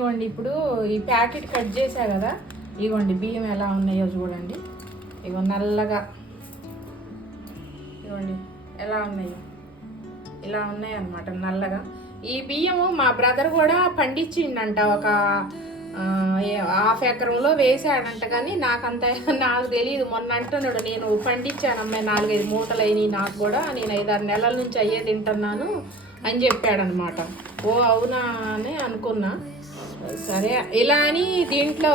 ఇవ్వండి ఇప్పుడు ఈ ప్యాకెట్ కట్ చేసా కదా, ఇవ్వండి బియ్యం ఎలా ఉన్నాయో చూడండి. ఇగో నల్లగా ఇవ్వండి ఎలా ఉన్నాయో, ఇలా ఉన్నాయి అన్నమాట నల్లగా. ఈ బియ్యము మా బ్రదర్ కూడా పండించిండంట, ఒక 1/2 ఎకరంలో వేసాడంట. కానీ నాకు తెలియదు. మొన్న అంటున్నాడు, నేను పండించానమ్మాయి 4-5 మూటలు అయినాయి నాకు కూడా, నేను 5-6 నెలల నుంచి అయ్యే తింటున్నాను అని చెప్పాడనమాట. ఓ అవునా అని అనుకున్నా. సరే ఇలా అని దీంట్లో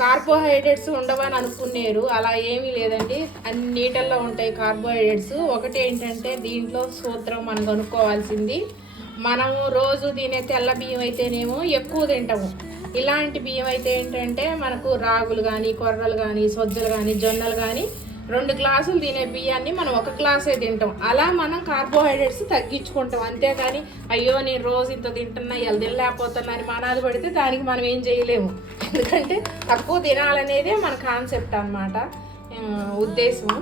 కార్బోహైడ్రేట్స్ ఉండవని అనుకున్నారు. అలా ఏమీ లేదండి, అన్ని నీటల్లో ఉంటాయి కార్బోహైడ్రేట్స్. ఒకటి ఏంటంటే దీంట్లో సూత్రం మనం కనుక్కోవాల్సింది, మనము రోజు తినే తెల్ల బియ్యం అయితేనేమో ఎక్కువ తింటాము. ఇలాంటి బియ్యం అయితే ఏంటంటే మనకు రాగులు కానీ, కొర్రలు కానీ, సజ్జలు కానీ, జొన్నలు కానీ 2 గ్లాసులు తినే బియ్యాన్ని మనం 1 గ్లాసే తింటాం. అలా మనం కార్బోహైడ్రేట్స్ తగ్గించుకుంటాం. అంతేకాని అయ్యో నేను రోజు ఇంత తింటున్నా ఇలా తినలేకపోతున్నా అని మనాలు పడితే దానికి మనం ఏం చేయలేము. ఎందుకంటే తక్కువ తినాలనేదే మన కాన్సెప్ట్ అన్నమాట, ఉద్దేశం.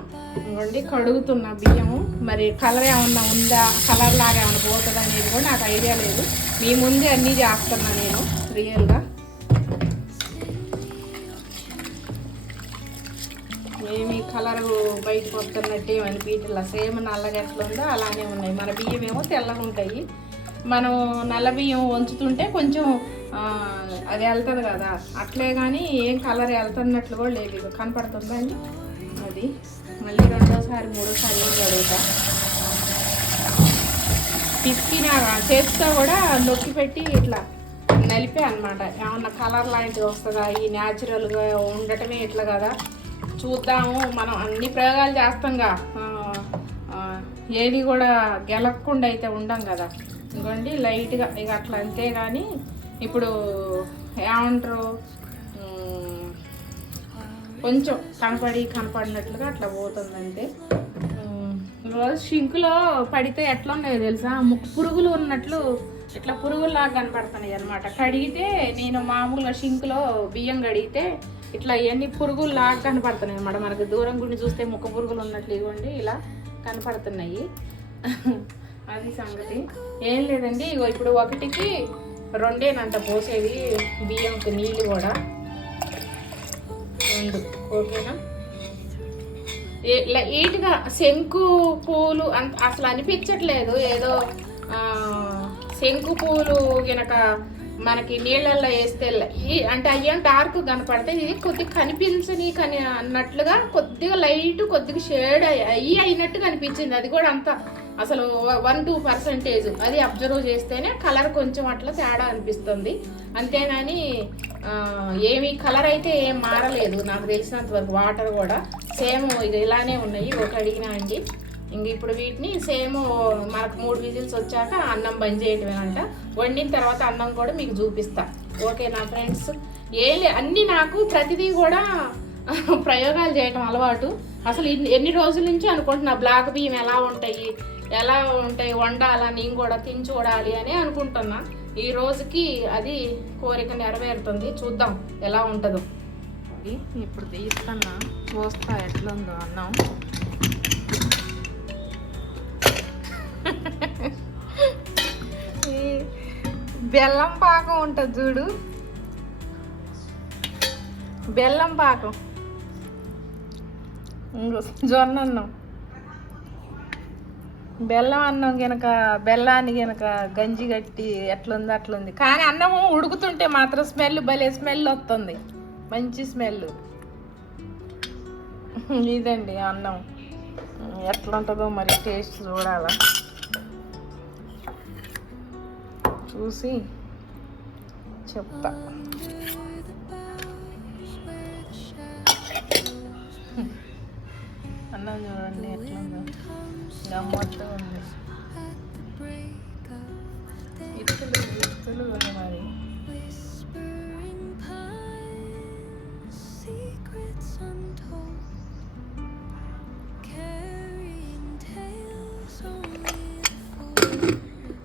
ఇవ్వండి కడుగుతున్న బియ్యము, మరి కలర్ ఏమన్నా ఉందా, కలర్ లాగా ఏమైనా పోతుందా అనేది కూడా నాకు ఐడియా లేదు. మీ ముందే అన్నీ చేస్తున్నా నేను రియల్గా. ఏమి కలర్ బయటకు వస్తున్నట్టు ఏమనిపించట్లా, సేమ్ నల్లగా ఎట్లా ఉందో అలానే ఉన్నాయి. మన బియ్యం ఏమో తెల్లగా ఉంటాయి. మనం నల్ల బియ్యం వంచుతుంటే కొంచెం అది వెళ్తుంది కదా, అట్లే కానీ ఏం కలర్ వెళ్తున్నట్లు కూడా లేదు. ఇక కనపడుతుందండి అది. మళ్ళీ 2వ-3వ ఏం కడుగుతా, పిసికినా చేతితో కూడా నొక్కి పెట్టి ఇట్లా నలిపే అనమాట. ఏమన్నా కలర్ లాంటిది వస్తుందా, ఈ న్యాచురల్గా ఉండటమే ఇట్లా కదా, చూద్దాము. మనం అన్ని ప్రయోగాలు చేస్తాంగా, ఏది కూడా గెలక్కుండా అయితే ఉండం కదా. ఇంకోండి లైట్గా ఇక అట్లా, అంతేగాని ఇప్పుడు ఏమంటారు కొంచెం కనపడినట్లుగా అట్లా పోతుందంటే. రోజు షింకులో పడితే ఎట్లా ఉన్నాయో తెలుసా, ముక్కు పురుగులు ఉన్నట్లు ఇట్లా పురుగుల్లాగా కనపడుతున్నాయి అనమాట. కడిగితే నేను మామూలుగా షింకులో బియ్యం కడిగితే ఇట్లా ఇవన్నీ పురుగులు లాగా కనపడుతున్నాయి అన్నమాట. మనకు దూరం గుండి చూస్తే ముఖ పురుగులు ఉన్నట్లు ఇవ్వండి ఇలా కనపడుతున్నాయి. అది సంగతి. ఏం లేదండి, ఇగో ఇప్పుడు 1కి 2 పోసేది బియ్యంకి నీళ్ళు కూడా 2. ఓకేనా? లైట్గా శంకు పూలు అంత అసలు అనిపించట్లేదు. ఏదో శంకు పూలు గనక మనకి నీళ్ళల్లో వేస్తే అంటే అయ్యేం డార్క్ కనపడితే, ఇది కొద్దిగా కనిపించని అన్నట్లుగా కొద్దిగా లైట్ కొద్దిగా షేడ్ అయినట్టు కనిపించింది. అది కూడా అంత అసలు 1-2% అది అబ్జర్వ్ చేస్తేనే కలర్ కొంచెం అట్లా తేడా అనిపిస్తుంది. అంతేగాని ఏమి కలర్ అయితే ఏం మారలేదు నాకు తెలిసినంత వరకు. వాటర్ కూడా సేమ్ ఇక ఇలానే ఉన్నాయి. ఒక అడిగినా అండి. ఇంక ఇప్పుడు వీటిని సేమ్ మనకు 3 విజిల్స్ వచ్చాక అన్నం బంద్ చేయటమేనంట. వండిన తర్వాత అన్నం కూడా మీకు చూపిస్తా. ఓకేనా ఫ్రెండ్స్? అన్నీ నాకు ప్రతిదీ కూడా ప్రయోగాలు చేయటం అలవాటు. అసలు ఎన్ని రోజుల నుంచి అనుకుంటున్నా బ్లాక్ బియ్యం ఎలా ఉంటాయి వండాలని, నేను కూడా తిని చూడాలి అని అనుకుంటున్నా. ఈ రోజుకి అది కోరిక నెరవేరుతుంది. చూద్దాం ఎలా ఉంటుందో. ఇప్పుడు తీస్తున్నా, చూస్తా ఎట్లుందో అన్నం. బెల్లం పాకం ఉంటుంది చూడు, బెల్లం పాకం. జొన్న అన్నం, బెల్లం అన్నం గనక, బెల్లాన్ని గనక గంజి కట్టి ఎట్లుంది అట్లుంది. కానీ అన్నము ఉడుకుతుంటే మాత్రం స్మెల్ భలే స్మెల్ వస్తుంది, మంచి స్మెల్. ఇదండి అన్నం. ఎట్లుంటుందో మరి టేస్ట్ చూడాలా, చూసి చెప్తా. అన్నం చూడండి ఎట్లుందో, గమ్మత్తు ఉంది. ఇత్తులు మరి.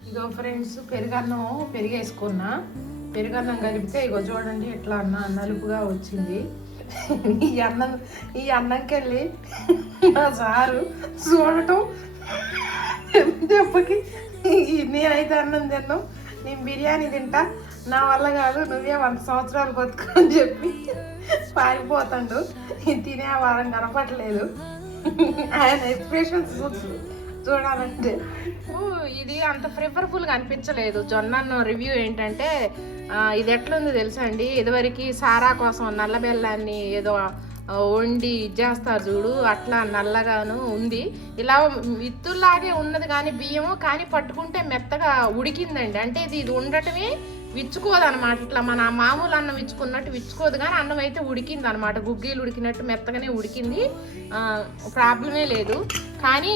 ఇగో ఫ్రెండ్స్, పెరిగేసుకున్నా. పెరుగన్నం కలిపితే ఇగో చూడండి ఎట్లా నలుపుగా వచ్చింది. ఈ అన్నంకెళ్ళి మా సారు చూడటం చెప్పకి నేనైతే అన్నం తిన్నాం, నేను బిర్యానీ తింటా నా వల్ల కాదు, నువ్వే 100 సంవత్సరాలు బతుకు అని చెప్పి పారిపోతాడు. తినే వారం కనపట్లేదు. ఆయన ఎక్స్ప్రెషన్స్ చూడాలంటే ఇది అంత ప్రిఫరబుల్గా అనిపించలేదు. జొన్న రివ్యూ ఏంటంటే ఇది ఎట్లుంది తెలుసా అండి, ఇదివరకు సారా కోసం నల్ల బెల్లాన్ని ఏదో వండి ఇచ్చేస్తారు చూడు, అట్లా నల్లగాను ఉంది. ఇలా విత్తులాగే ఉన్నది కానీ బియ్యము, కానీ పట్టుకుంటే మెత్తగా ఉడికిందండి. అంటే ఇది ఉండటమే విచ్చుకోదు అనమాట. ఇట్లా మన మామూలు అన్నం విచ్చుకున్నట్టు విచ్చుకోదు, కానీ అన్నం అయితే ఉడికింది అనమాట. గుగ్గీలు ఉడికినట్టు మెత్తగానే ఉడికింది, ప్రాబ్లమే లేదు. కానీ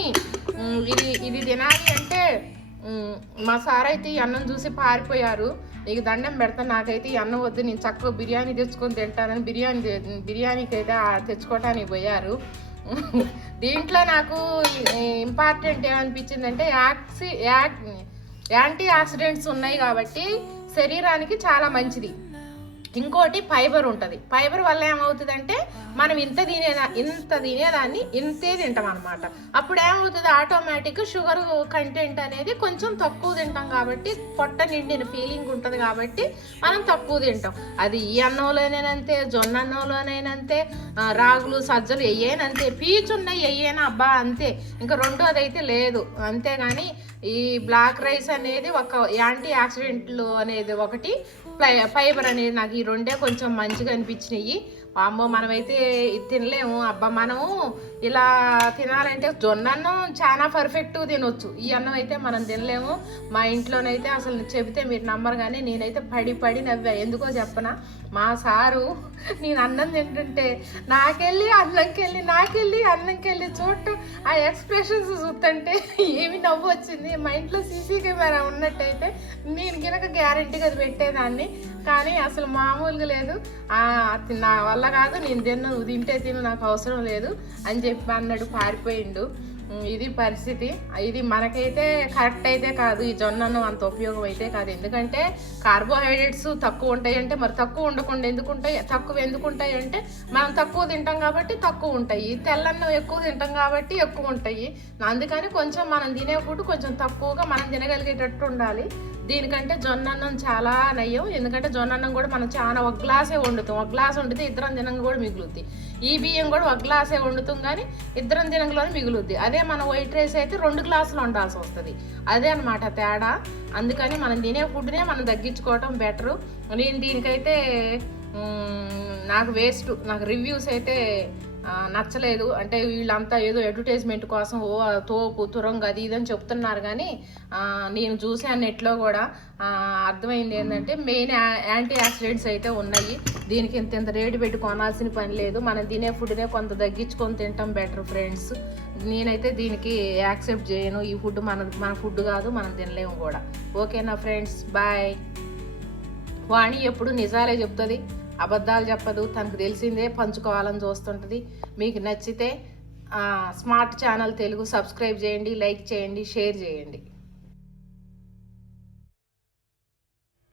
ఇది తినాలి అంటే మా సార్ అయితే ఈ అన్నం చూసి పారిపోయారు. నీకు దండం పెడతా, నాకైతే ఈ అన్నం వద్దు, నేను చక్కగా బిర్యానీ తెచ్చుకొని తింటానని బిర్యానీకి అయితే తెచ్చుకోవటానికి పోయారు. దీంట్లో నాకు ఇంపార్టెంట్ ఏమనిపించిందంటే యాంటీ ఆక్సిడెంట్స్ ఉన్నాయి కాబట్టి శరీరానికి చాలా మంచిది. ఇంకోటి ఫైబర్ ఉంటుంది. ఫైబర్ వల్ల ఏమవుతుందంటే మనం ఇంత తినేదాన్ని ఇంతే తింటాం అనమాట. అప్పుడు ఏమవుతుంది, ఆటోమేటిక్ షుగర్ కంటెంట్ అనేది కొంచెం తక్కువ తింటాం కాబట్టి పొట్ట నిండిన ఫీలింగ్ ఉంటుంది కాబట్టి మనం తక్కువ తింటాం. అది ఈ అన్నంలోనేనంతే, జొన్న అన్నంలోనేనంతే, రాగులు సజ్జలు ఎయ్యేనంతే, పీచున్నాయి ఎయ్యేనా అబ్బా అంతే. ఇంకా రెండోది అయితే లేదు. అంతేగాని ఈ బ్లాక్ రైస్ అనేది ఒక యాంటీ ఆక్సిడెంట్లు అనేది ఒకటి, ఫైబర్ అనేది నాకు ఈ రెండే కొంచెం మంచిగా అనిపించినాయి. అమ్మో మనమైతే తినలేము అబ్బా. మనము ఇలా తినాలంటే జొన్న అన్నం చాలా పర్ఫెక్ట్గా తినొచ్చు, ఈ అన్నం అయితే మనం తినలేము. మా ఇంట్లోనైతే అసలు చెబితే మీరు నమ్మరు, కానీ నేనైతే పడి నవ్వా. ఎందుకో చెప్పనా, మా సారు నేను అన్నం తింటుంటే నాకెళ్ళి అన్నంకెళ్ళి చూడటం, ఆ ఎక్స్ప్రెషన్స్ చూస్తుంటే ఏమి నవ్వు వచ్చింది. మా ఇంట్లో సీసీ కెమెరా ఉన్నట్టయితే నేను గినక గ్యారెంటీగా అది పెట్టేదాన్ని, కానీ అసలు మామూలుగా లేదు. నా వల్ల కాదు, నేను తిన్ను, నువ్వు తింటే తిను, నాకు అవసరం లేదు అని చెప్పి అన్నాడు, పారిపోయిండు. ఇది పరిస్థితి. ఇది మనకైతే కరెక్ట్ అయితే కాదు, ఈ జొన్నను అంత ఉపయోగం అయితే కాదు. ఎందుకంటే కార్బోహైడ్రేట్స్ తక్కువ ఉంటాయి అంటే, మరి తక్కువ ఉండకుండా తక్కువ ఎందుకు ఉంటాయి అంటే మనం తక్కువ తింటాం కాబట్టి తక్కువ ఉంటాయి, తెల్లన్నం ఎక్కువ తింటాం కాబట్టి ఎక్కువ ఉంటాయి. అందుకని కొంచెం మనం తినే ఫుడ్ కొంచెం తక్కువగా మనం తినగలిగేటట్టు ఉండాలి. దీనికంటే జొన్న అన్నం చాలా నయ్యం. ఎందుకంటే జొన్న అన్నం కూడా మనం చాలా ఒక గ్లాసే వండుతాం, ఒక గ్లాస్ వండితే ఇద్దరం తినంగా కూడా మిగులుద్ది. ఈ బియ్యం కూడా ఒక గ్లాసే వండుతాం కానీ ఇద్దరం తినంలోనే మిగులుద్ది. అదే మన వైట్ రైస్ అయితే 2 గ్లాసులు వండాల్సి వస్తుంది. అదే అనమాట తేడా. అందుకని మనం తినే ఫుడ్నే మనం తగ్గించుకోవటం బెటరు. నేను దీనికైతే నాకు నాకు రివ్యూస్ అయితే నచ్చలేదు. అంటే వీళ్ళంతా ఏదో అడ్వర్టైజ్మెంట్ కోసం తోపు తురంగా అది ఇదని చెప్తున్నారు, కానీ నేను చూసాను నెట్లో కూడా అర్థమైంది ఏంటంటే మెయిన్ యాంటీ ఆక్సిడెంట్స్ అయితే ఉన్నాయి. దీనికి ఇంత రేటు పెట్టి కొనాల్సిన పని లేదు. మనం తినే ఫుడ్నే కొంత తగ్గించుకొని తింటాం బెటర్ ఫ్రెండ్స్. నేనైతే దీనికి యాక్సెప్ట్ చేయను. ఈ ఫుడ్ మన ఫుడ్ కాదు, మనం తినలేము కూడా. ఓకేనా ఫ్రెండ్స్, బాయ్. వాణి ఎప్పుడు నిజాలే చెప్తుంది, అబద్ధాలు చెప్పదు. తనకు తెలిసిందే పంచుకోవాలని చూస్తుంటుంది. మీకు నచ్చితే స్మార్ట్ ఛానల్ తెలుగు సబ్స్క్రైబ్ చేయండి, లైక్ చేయండి, షేర్ చేయండి.